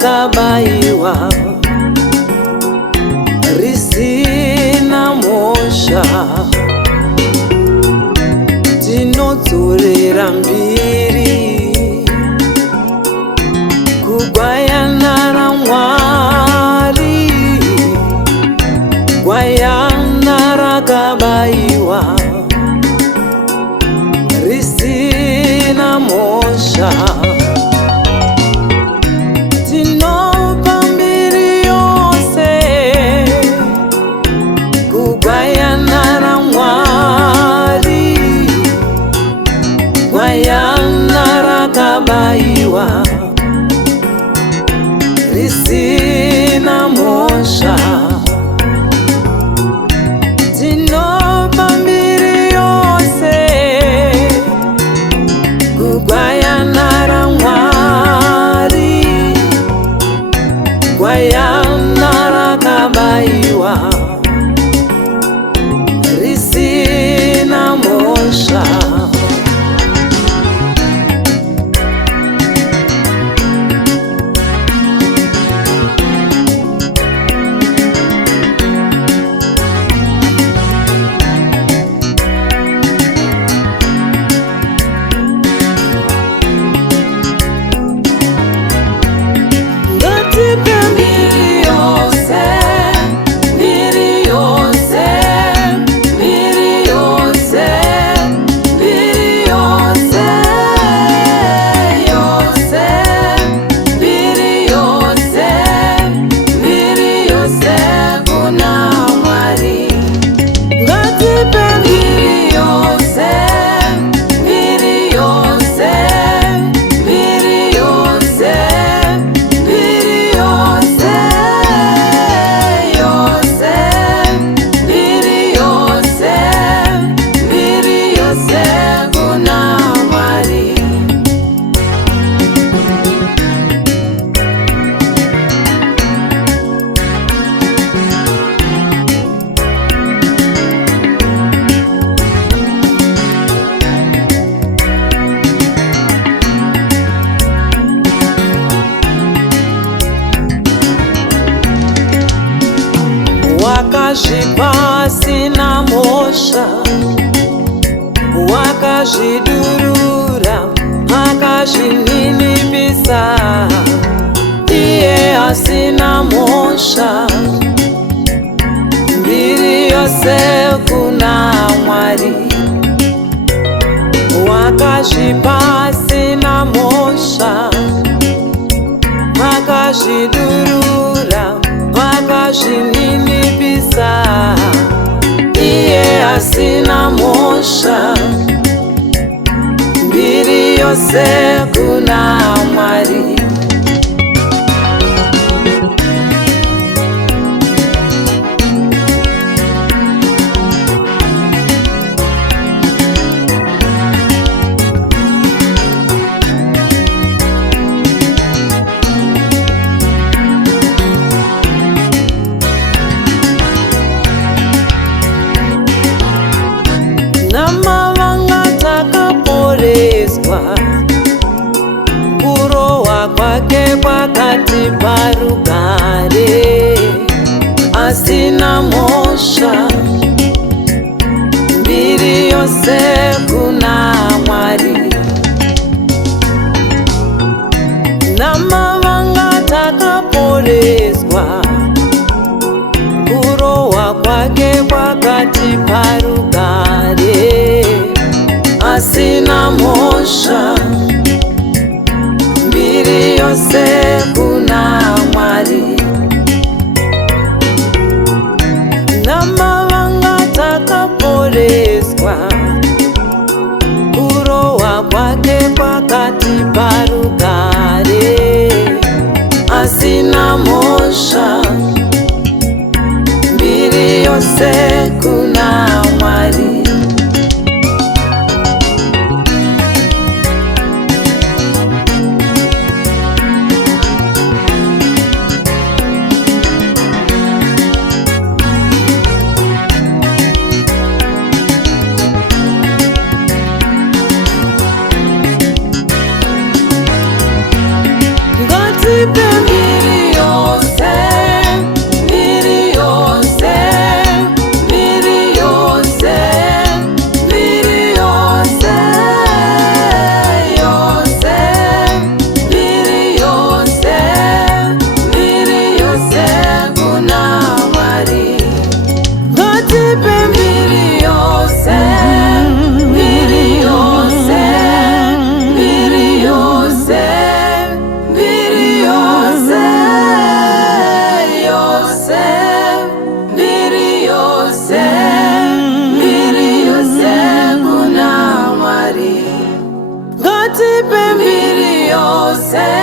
rakabayiwa risina mhosva, tinodzorera mbiri kugwayana raMwari, gwayana rakabayiwa risina mhosva. Tinopa mbiri yose kugwayana raMwari, gwayana rakabayiwa risina mhosva. Tinopa mbiri yose kugwayana raMwari, gwayana rakabayiwa risina mhosva. Wakazvipa asina mhosva, wakazvidurura, akazvininipisa, iye asina mhosva. Mbiri yose kuna Mwari, wakazvipa asina mhosva, akazvidurura, akazvininipisa, iye asina mhosva. Mbiri yose kuna Mwari. Namavanga takaporeswa, kurohwa kwake kwakati parugare, asina mhosva. Mbiri yose kuna Mwari. Namavanga takaporeswa, kurohwa kwake kwakati parugare, asina mhosva. Mbiri yose kuna Mwari. Namavanga takaporeswa, kurohwa kwake kwakati parugare, asina mhosva. Mbiri yose kuna Mwari. Ngatipe yose, mbiri yose, mbiri yose, mbiri yose, yose, mbiri yose, mbiri yose kuna Mwari. Ngatipe mbiri yose, mbiri yose, mbiri yose, mbiri yose, yose, mbiri yose, mbiri yose kuna Mwari. Ngatipe mbiri yose.